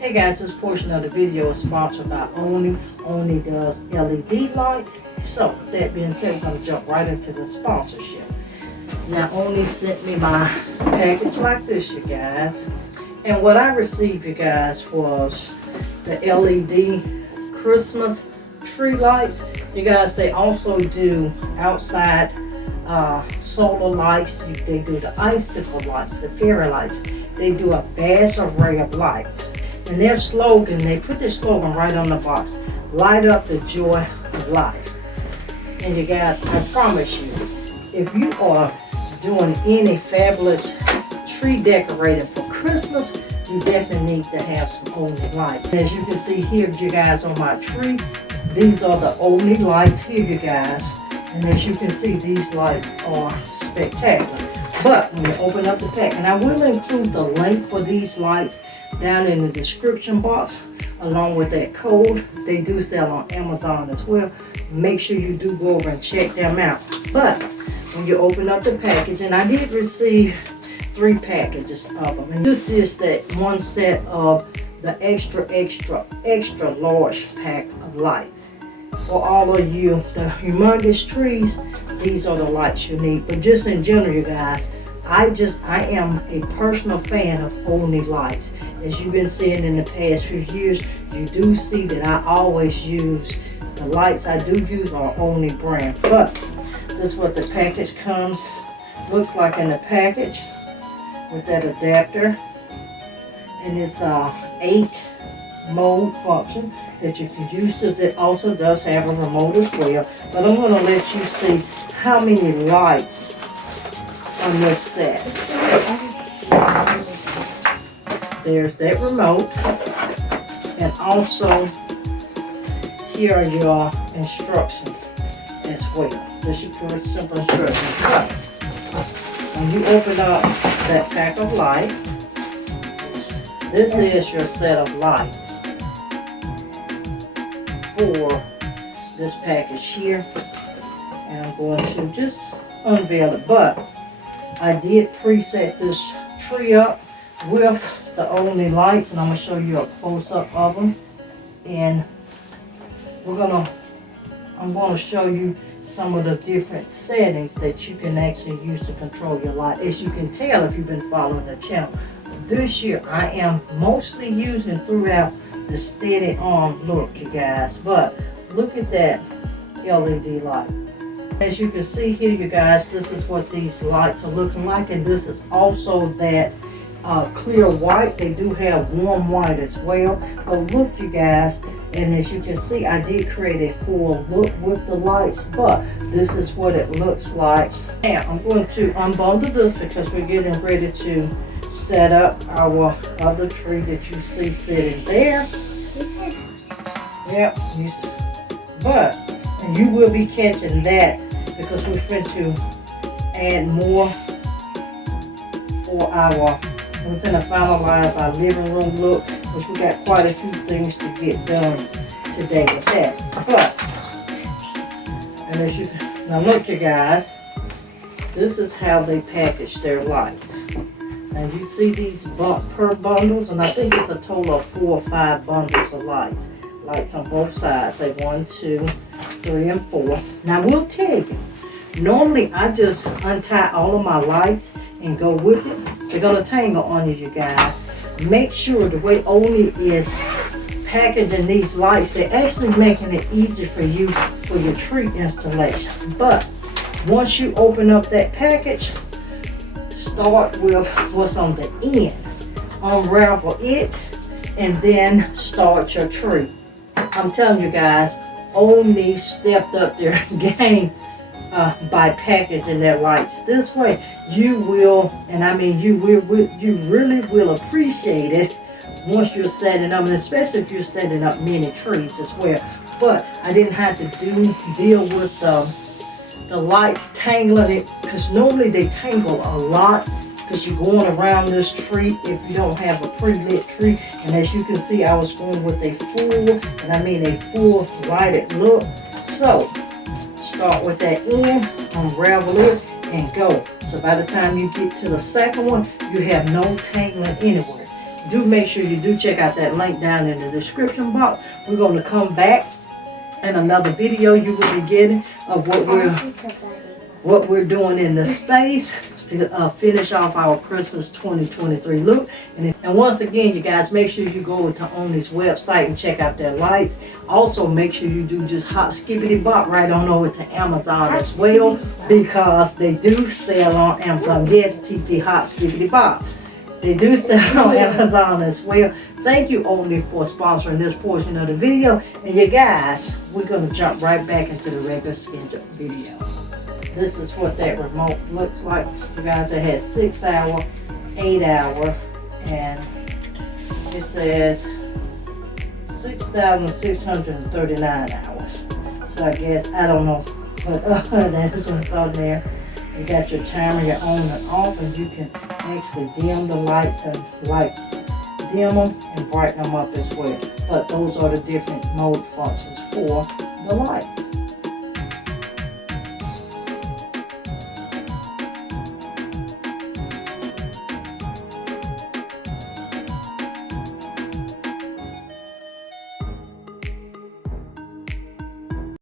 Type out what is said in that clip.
Hey guys, this portion of the video is sponsored by Ollny. Ollny does LED lights. So, with that being said, we're going to jump right into the sponsorship. Now, Ollny sent me my package like this, you guys. And what I received, you guys, was the LED Christmas tree lights. You guys, they also do outside solar lights. They do the icicle lights, the fairy lights. They do a vast array of lights. And their slogan, they put their slogan right on the box: light up the joy of life. And you guys, I promise you, if you are doing any fabulous tree decorating for Christmas, you definitely need to have some Ollny lights. As you can see here, you guys, on my tree, these are the Ollny lights here, you guys. And as you can see, these lights are spectacular. But when you open up the pack, and I will include the link for these lights down in the description box along with that code. They do sell on Amazon as well. Make sure you do go over and check them out. But when you open up the package, and I did receive 3 packages of them, and this is that one set of the extra large pack of lights. For all of you, the humongous trees, these are the lights you need. But just in general, you guys, I am a personal fan of Ollny lights. As you've been seeing in the past few years, you do see that I always use the lights I do use are Ollny brand. But this is what the package looks like in the package with that adapter. And it's 8 mode function that you can use. It also does have a remote as well. But I'm going to let you see how many lights on this set. There's that remote, and also here are your instructions as well. This is pretty simple instructions. But when you open up that pack of lights, this is your set of lights for this package here. And I'm going to just unveil it. But I did preset this tree up with the Ollny lights, and I'm going to show you a close-up of them. And I'm going to show you some of the different settings that you can actually use to control your light. As you can tell if you've been following the channel, this year I am mostly using throughout the steady arm look, you guys. But look at that LED light. As you can see here, you guys, this is what these lights are looking like, and this is also that clear white. They do have warm white as well. But look, you guys, and as you can see, I did create a full look with the lights, but this is what it looks like. Now I'm going to unbundle this because we're getting ready to set up our other tree that you see sitting there. Yep. But and you will be catching that because we're going to add more for we're going to finalize our living room look, which we got quite a few things to get done today with that. But, and as you, now look, you guys, this is how they package their lights. Now you see these per bundles, and I think it's a total of 4 or 5 bundles of lights. Lights on both sides, say 1, 2, 3, and 4. Now we'll tell you, normally I just untie all of my lights and go with it. They're gonna tangle on you, you guys. Make sure the way Ollny is packaging these lights, they're actually making it easy for you for your tree installation. But once you open up that package, start with what's on the end, unravel it, and then start your tree. I'm telling you guys, Ollny stepped up their game by packaging their lights this way. You will, and I mean you really will appreciate it once you're setting up, and especially if you're setting up many trees as well. But I didn't have to deal with the lights tangling it, because normally they tangle a lot because you're going around this tree if you don't have a pre-lit tree. And as you can see, I was going with a full lighted look. So start with that end, unravel it, and go. So by the time you get to the second one, you have no tangling anywhere. do make sure you do check out that link down in the description box. We're going to come back in another video. You will be getting of what we're doing in the space to finish off our Christmas 2023 look. And once again, you guys, make sure you go to Ollny's website and check out their lights. Also, make sure you do just hop skippity bop right on over to Amazon as well, because they do sell on Amazon. Yes, TT, hop skippity bop. They do sell on Amazon as well. Thank you, Ollny, for sponsoring this portion of the video. And you guys, we're going to jump right back into the regular scheduled video. This is what that remote looks like. You guys, it has 6 hour, 8 hour, and it says 6,639 hours. So I guess, I don't know, but that is what's on there. You got your timer, your on and off, and you can actually dim the lights and dim them and brighten them up as well. But those are the different mode functions for the lights.